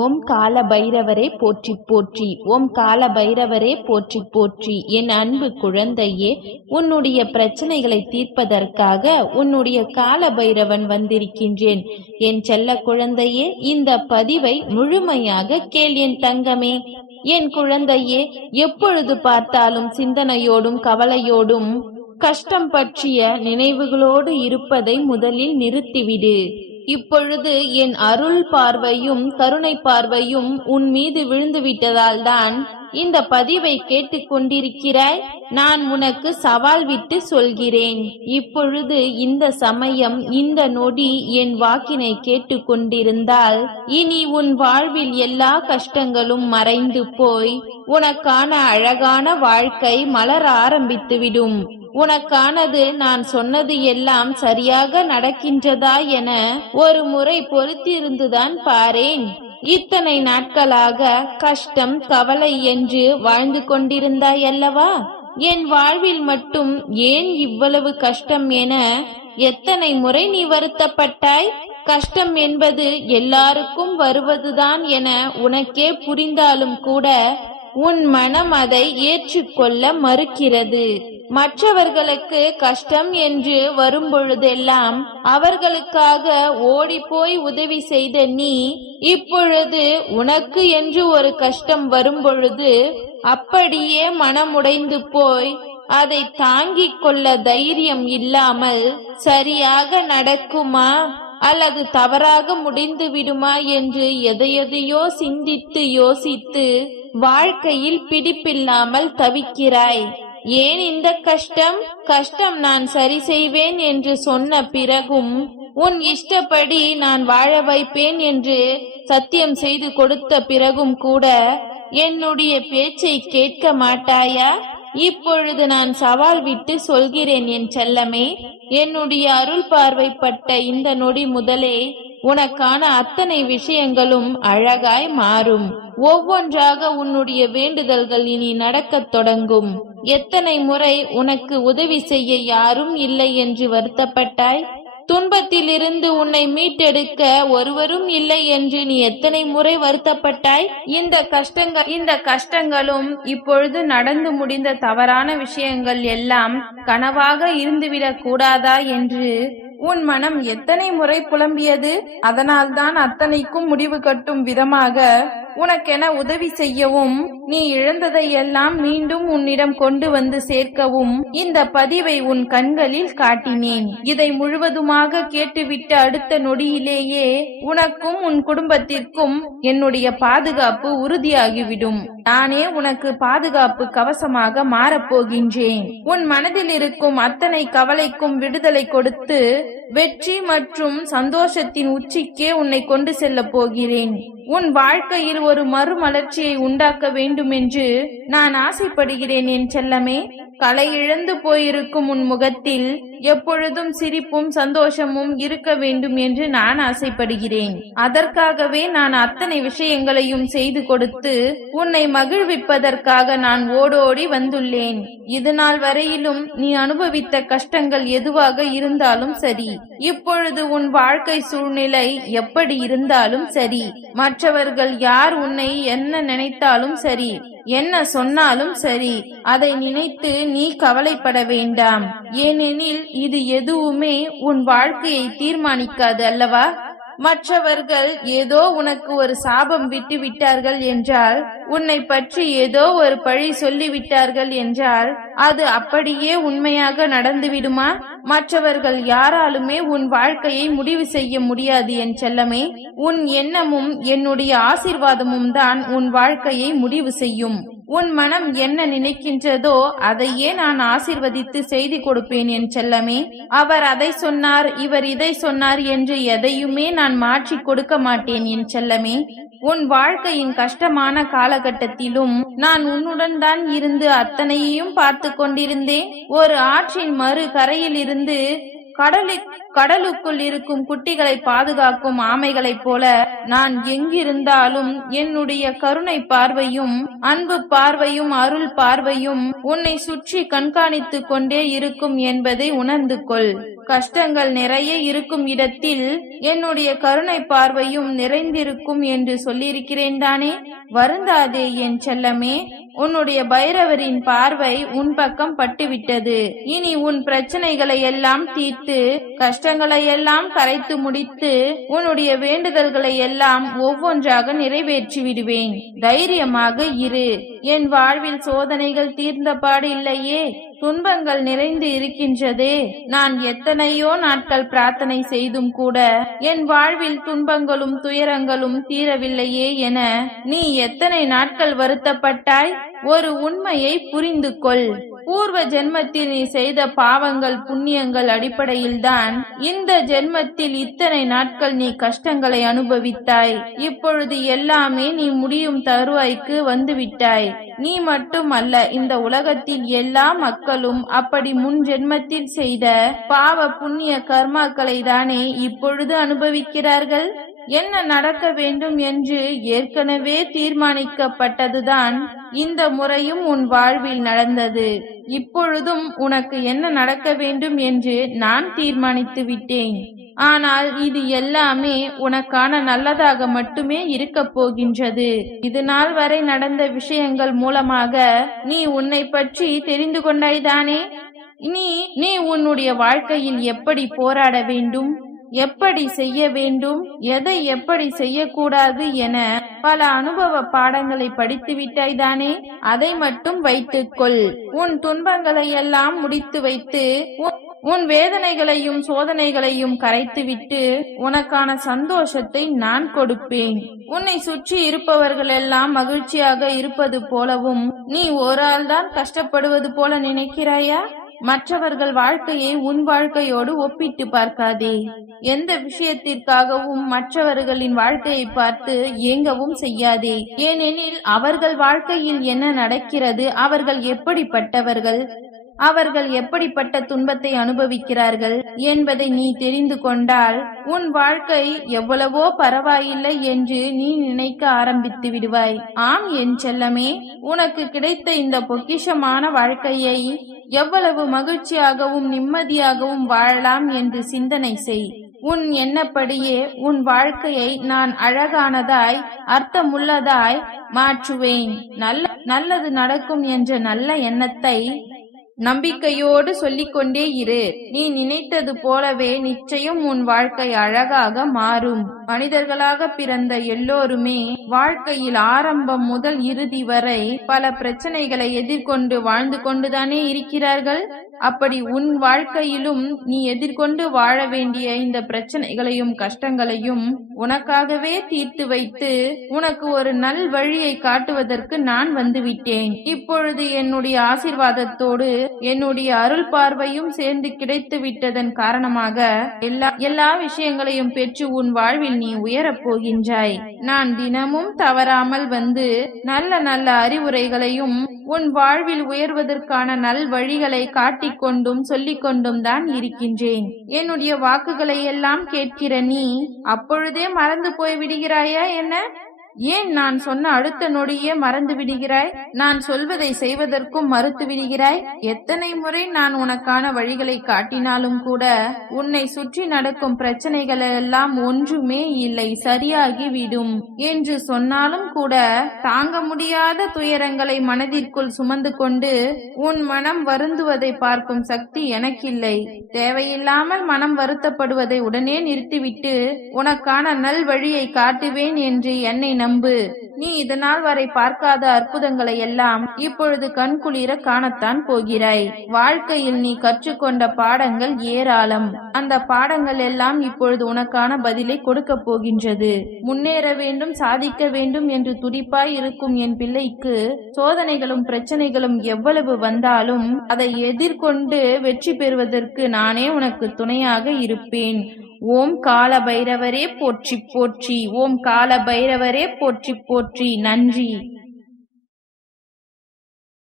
ஓம் கால பைரவரே போற்றி போற்றி. ஓம் கால பைரவரே போற்றி போற்றி. என் அன்பு குழந்தையே, உன்னுடைய பிரச்சனைகளை தீர்ப்பதற்காக உன்னுடைய கால பைரவன் வந்திருக்கின்றேன். என் செல்ல குழந்தையே, இந்த பதிவை முழுமையாக கேள் என் தங்கமே. என் குழந்தையே, எப்பொழுது பார்த்தாலும் சிந்தனையோடும் கவலையோடும் கஷ்டம் பற்றிய நினைவுகளோடு இருப்பதை முதலில் நிறுத்திவிடு. இப்பொழுது என் அருள் பார்வையும் கருணை பார்வையும் உன் மீது விழுந்து விட்டதால் தான் இந்த பதிவை கேட்டுக்கொண்டிருக்கிறாய். நான் உனக்கு சவால் விட்டு சொல்கிறேன். இப்பொழுது இந்த சமயம் இந்த நொடி என் வாக்கினை கேட்டுக்கொண்டிருந்தால் இனி உன் வாழ்வில் எல்லா கஷ்டங்களும் மறைந்து போய் உனக்கான அழகான வாழ்க்கை மலர ஆரம்பித்துவிடும். உனக்கானது நான் சொன்னது எல்லாம் சரியாக நடக்கின்றதா என ஒரு முறை பொறுத்திருந்துதான் பாரேன். இத்தனை நாட்களாக கஷ்டம் கவலை என்று வாழ்ந்து கொண்டிருந்தாய் அல்லவா? என் வாழ்வில் மட்டும் ஏன் இவ்வளவு கஷ்டம் என எத்தனை முறை நீ வருத்தப்பட்டாய்? கஷ்டம் என்பது எல்லாருக்கும் வருவதுதான் என உனக்கே புரிந்தாலும் கூட உன் மனம் அதை ஏற்றுக்கொள்ள மறுக்கிறது. மற்றவர்களுக்கு கஷ்டம் என்று வரும்பொழுதெல்லாம் அவர்களுக்காக ஓடி போய் உதவி செய்த நீ இப்பொழுது உனக்கு என்று ஒரு கஷ்டம் வரும்பொழுது அப்படியே மனமுடைந்து போய் அதை தாங்கிக் கொள்ள தைரியம் இல்லாமல் சரியாக நடக்குமா அல்லது தவறாக முடிந்து விடுமா என்று எதையெதையோ சிந்தித்து யோசித்து வாழ்க்கையில் பிடிப்பில்லாமல் தவிக்கிறாய். ஏன் இந்த கஷ்டம் நான் சரி செய்வேன் என்று சொன்ன பிறகும் உன் இஷ்டப்படி நான் வாழ வைப்பேன் என்று சத்தியம் செய்து கொடுத்த பிறகும் கூட என்னுடைய பேச்சை கேட்க மாட்டாயா? இப்பொழுது நான் சவால் விட்டு சொல்கிறேன் என் செல்லமே. என்னுடைய அருள் பார்வைப்பட்ட இந்த நொடி முதலே உனக்கான அத்தனை விஷயங்களும் அழகாய் மாறும். ஒவ்வொன்றாக உன்னுடைய வேண்டுதல்கள் இனி நடக்கத் தொடங்கும். எத்தனை முறை உனக்கு உதவி செய்ய யாரும் இல்லை என்று வருத்தப்பட்டாய்? துன்பத்திலிருந்து உன்னை மீட்டெடுக்க ஒருவரும் இல்லை என்று நீ எத்தனை முறை வருத்தப்பட்டாய்? இந்த கஷ்டங்களும் இப்பொழுது நடந்து முடிந்த தவறான விஷயங்கள் எல்லாம் கனவாக இருந்துவிடக் கூடாதா என்று உன் மனம் எத்தனை முறை புலம்பியது? அதனால்தான் அத்தனைக்கும் முடிவு கட்டும் விதமாக உனக்கென உதவி செய்யவும் நீ இழந்ததை எல்லாம் மீண்டும் உன்னிடம் கொண்டு வந்து சேர்க்கவும் இந்த பதிவை உன் கண்களில் காட்டினேன். இதை முழுவதுமாக கேட்டுவிட்டு அடுத்த நொடியிலேயே உனக்கும் உன் குடும்பத்திற்கும் என்னுடைய பாதுகாப்பு உறுதியாகிவிடும். நானே உனக்கு பாதுகாப்பு கவசமாக மாறப்போகின்றேன். உன் மனதில் இருக்கும் அத்தனை கவலைக்கும் விடுதலை கொடுத்து வெற்றி மற்றும் சந்தோஷத்தின் உச்சிக்கே உன்னை கொண்டு செல்ல போகிறேன். உன் வாழ்க்கையில் ஒரு மறுமலர்ச்சியை உண்டாக்க வேண்டும் என்று நான் ஆசைப்படுகிறேன் என் செல்லமே. கலை இழந்து போயிருக்கும் உன் முகத்தில் எப்பொழுதும் சிரிப்பும் சந்தோஷமும் இருக்க வேண்டும் என்று நான் ஆசைப்படுகிறேன். அதற்காகவே நான் அத்தனை விஷயங்களையும் செய்து கொடுத்து உன்னை மகிழ்விப்பதற்காக நான் ஓடோடி வந்துள்ளேன். இது நாள் வரையிலும் நீ அனுபவித்த கஷ்டங்கள் எதுவாக இருந்தாலும் சரி, இப்பொழுது உன் வாழ்க்கை சூழ்நிலை எப்படி இருந்தாலும் சரி, மற்றவர்கள் யார் உன்னை என்ன நினைத்தாலும் சரி, என்ன சொன்னாலும் சரி, அதை நினைத்து நீ கவலைப்பட வேண்டாம். ஏனெனில் இது எதுவுமே உன் வாழ்க்கையை தீர்மானிக்காது அல்லவா? மற்றவர்கள் ஏதோ உனக்கு ஒரு சாபம் விட்டு விட்டார்கள் என்றால், உன்னை பற்றி ஏதோ ஒரு பழி சொல்லிவிட்டார்கள் என்றால் அது அப்படியே உண்மையாக நடந்துவிடுமா? மற்றவர்கள் யாராலுமே உன் வாழ்க்கையை முடிவு செய்ய முடியாது என் செல்லமே. உன் எண்ணமும் என்னுடைய ஆசீர்வாதமும் தான் உன் வாழ்க்கையை முடிவு செய்யும். உன் மனம் என்ன நினைக்கின்றதோ அதையே நான் ஆசீர்வதித்து செய்தி கொடுப்பேன் என் செல்லமே. அவர் அதை சொன்னார், இவர் இதை சொன்னார் என்று எதையுமே நான் மாற்றி கொடுக்க மாட்டேன் என் செல்லமே. உன் வாழ்க்கையின் கஷ்டமான காலகட்டத்திலும் நான் உன்னுடன் தான் இருந்து அத்தனையையும் பார்த்து கொண்டிருந்தேன். ஒரு ஆற்றின் மறு கரையில் இருந்து கடலுக்குள் இருக்கும் குட்டிகளை பாதுகாக்கும் ஆமைகளைப் போல நான் எங்கிருந்தாலும் என்னுடைய கருணை பார்வையும் அன்பு பார்வையும் அருள் பார்வையும் உன்னை சுற்றி கண்காணித்துக் கொண்டே இருக்கும் என்பதை உணர்ந்து கொள். கஷ்டங்கள் நிறைய இருக்கும் இடத்தில் என்னுடைய கருணை பார்வையும் நிறைந்திருக்கும் என்று சொல்லியிருக்கிறேன் தானே. வருந்தாதே என் செல்லமே, உன்னுடைய பைரவரின் பார்வை உன் பக்கம் பட்டுவிட்டது. இனி உன் பிரச்சனைகளை எல்லாம் தீர்த்து கஷ்டங்களை எல்லாம் கரைத்து முடித்து உன்னுடைய வேண்டுதல்களை எல்லாம் ஒவ்வொன்றாக நிறைவேற்றி விடுவேன். தைரியமாக இரு. என் வாழ்வில் சோதனைகள் தீர்ந்தபாடு இல்லையே, துன்பங்கள் நிறைந்து இருக்கின்றதே. நான் எத்தனையோ நாட்கள் பிரார்த்தனை செய்தும் கூட என் வாழ்வில் துன்பங்களும் துயரங்களும் தீரவில்லையே என நீ எத்தனை நாட்கள் வருத்தப்பட்டாய்? ஒரு உண்மையை புரிந்து கொள். பூர்வ ஜென்மத்தில் நீ செய்த பாவங்கள் புண்ணியங்கள் அடிப்படையில்தான் இந்த ஜென்மத்தில் இத்தனை நாட்கள் நீ கஷ்டங்களை அனுபவித்தாய். இப்பொழுது எல்லாமே நீ முடியும் தருவாய்க்கு வந்துவிட்டாய். நீ மட்டுமல்ல, இந்த உலகத்தில் எல்லா மக்களும் அப்படி முன் ஜென்மத்தில் செய்த பாவ புண்ணிய கர்மாக்களை தானே இப்பொழுது அனுபவிக்கிறார்கள். என்ன நடக்க வேண்டும் என்று ஏற்கனவே தீர்மானிக்கப்பட்டதுதான் இந்த முறையும் உன் வாழ்வில் நடந்தது. இப்பொழுதும் உனக்கு என்ன நடக்க வேண்டும் என்று நான் தீர்மானித்து விட்டேன். ஆனால் இது எல்லாமே உனக்கான நல்லதாக மட்டுமே இருக்க போகின்றது. இது நாள் வரை நடந்த விஷயங்கள் மூலமாக நீ உன்னை பற்றி தெரிந்து கொண்டாய்தானே. நீ உன்னுடைய வாழ்க்கையில் எப்படி போராட வேண்டும், எப்படி செய்ய வேண்டும், எதை எப்படி செய்யக்கூடாது என பல அனுபவ பாடங்களை படித்து விட்டாய்தானே. அதை மட்டும் வைத்துக்கொள். உன் துன்பங்களை எல்லாம் முடித்து வைத்து உன் வேதனைகளையும் சோதனைகளையும் கரைத்துவிட்டு உனக்கான சந்தோஷத்தை நான் கொடுப்பேன். உன்னை சுற்றி இருப்பவர்கள் எல்லாம் மகிழ்ச்சியாக இருப்பது போலவும் நீ ஒரு ஆள்தான் கஷ்டப்படுவது போல நினைக்கிறாயா? மற்றவர்கள் வாழ்க்கையை உன் வாழ்க்கையோடு ஒப்பிட்டு பார்க்காதே. எந்த விஷயத்திற்காகவும் மற்றவர்களின் வாழ்க்கையை பார்த்து ஏங்கவும் செய்யாதே. ஏனெனில் அவர்கள் வாழ்க்கையில் என்ன நடக்கிறது, அவர்கள் எப்படிப்பட்டவர்கள், அவர்கள் எப்படிப்பட்ட துன்பத்தை அனுபவிக்கிறார்கள் என்பதை நீ தெரிந்து கொண்டால் உன் வாழ்க்கை எவ்வளவோ பரவாயில்லை என்று நீ நினைக்க ஆரம்பித்து விடுவாய். ஆம் என் செல்லமே, உனக்கு கிடைத்த இந்த பொக்கிஷமான வாழ்க்கையை எவ்வளவு மகிழ்ச்சியாகவும் நிம்மதியாகவும் வாழலாம் என்று சிந்தனை செய். உன் எண்ணப்படியே உன் வாழ்க்கையை நான் அழகானதாய் அர்த்தமுள்ளதாய் மாற்றுவேன். நல்லது நடக்கும் என்ற நல்ல எண்ணத்தை நம்பிக்கையோடு சொல்லிக்கொண்டே இரு. நீ நினைத்தது போலவே நிச்சயம் உன் வாழ்க்கை அழகாக மாறும். மனிதர்களாக பிறந்த எல்லோருமே வாழ்க்கையில் ஆரம்பம் முதல் இறுதி வரை பல பிரச்சனைகளை எதிர்கொண்டு வாழ்ந்து கொண்டுதானே இருக்கிறார்கள். அப்படி உன் வாழ்க்கையிலும் நீ எதிர்கொண்டு வாழ வேண்டிய இந்த பிரச்சனைகளையும் கஷ்டங்களையும் உனக்காகவே தீர்த்து வைத்து உனக்கு ஒரு நல் வழியை காட்டுவதற்கு நான் வந்துவிட்டேன். இப்பொழுது என்னுடைய ஆசீர்வாதத்தோடு என்னுடைய அருள் பார்வையும் சேர்ந்து கிடைத்து விட்டதன் காரணமாக எல்லா விஷயங்களையும் பெற்று உன் வாழ்வில் நீ உயரப் போகின்றாய். நான் தினமும் தவறாமல் வந்து நல்ல நல்ல அறிவுரைகளையும் உன் வாழ்வில் உயர்வதற்கான நல் வழிகளை காட்டிக் கொண்டும் சொல்லிக் கொண்டும் தான் இருக்கின்றேன். என்னுடைய வாக்குகளை எல்லாம் கேட்கிற நீ அப்பொழுதே மறந்து போய் விடுகிறாயா என்ன? ஏன் நான் சொன்ன அடுத்த நொடியே மறந்து விடுகிறாய்? நான் சொல்வதை செய்வதற்கும் மறுத்து விடுகிறாய்? எத்தனை முறை நான் உனக்கான வழிகளை காட்டினாலும் கூட உன்னை சுற்றி நடக்கும் பிரச்சனைகள் எல்லாம் ஒன்றுமே இல்லை, சரியாகி விடும் என்று சொன்னாலும் கூட தாங்க முடியாத துயரங்களை மனதிற்குள் சுமந்து கொண்டு உன் மனம் வருந்துவதை பார்க்கும் சக்தி எனக்கில்லை. தேவையில்லாமல் மனம் வருத்தப்படுவதை உடனே நிறுத்திவிட்டு உனக்கான நல் வழியை காட்டுவேன் என்று என்னை நம்பு. நீ இதனால் வரை பார்க்காத அற்புதங்களை எல்லாம் இப்பொழுது கண்குளிர காணத்தான் போகிறாய். வாழ்க்கையில் நீ கற்றுக்கொண்ட பாடங்கள் ஏராளம். அந்த பாடங்கள் எல்லாம் இப்பொழுது உனக்கான பதிலை கொடுக்க போகின்றது. முன்னேற வேண்டும், சாதிக்க வேண்டும் என்று துடிப்பாய் இருக்கும் என் பிள்ளைக்கு சோதனைகளும் பிரச்சனைகளும் எவ்வளவு வந்தாலும் அதை எதிர்கொண்டு வெற்றி பெறுவதற்கு நானே உனக்கு துணையாக இருப்பேன். ஓம் கால பைரவரே போற்றி போற்றி. ஓம் கால பைரவரே போற்றி போற்றி. நன்றி.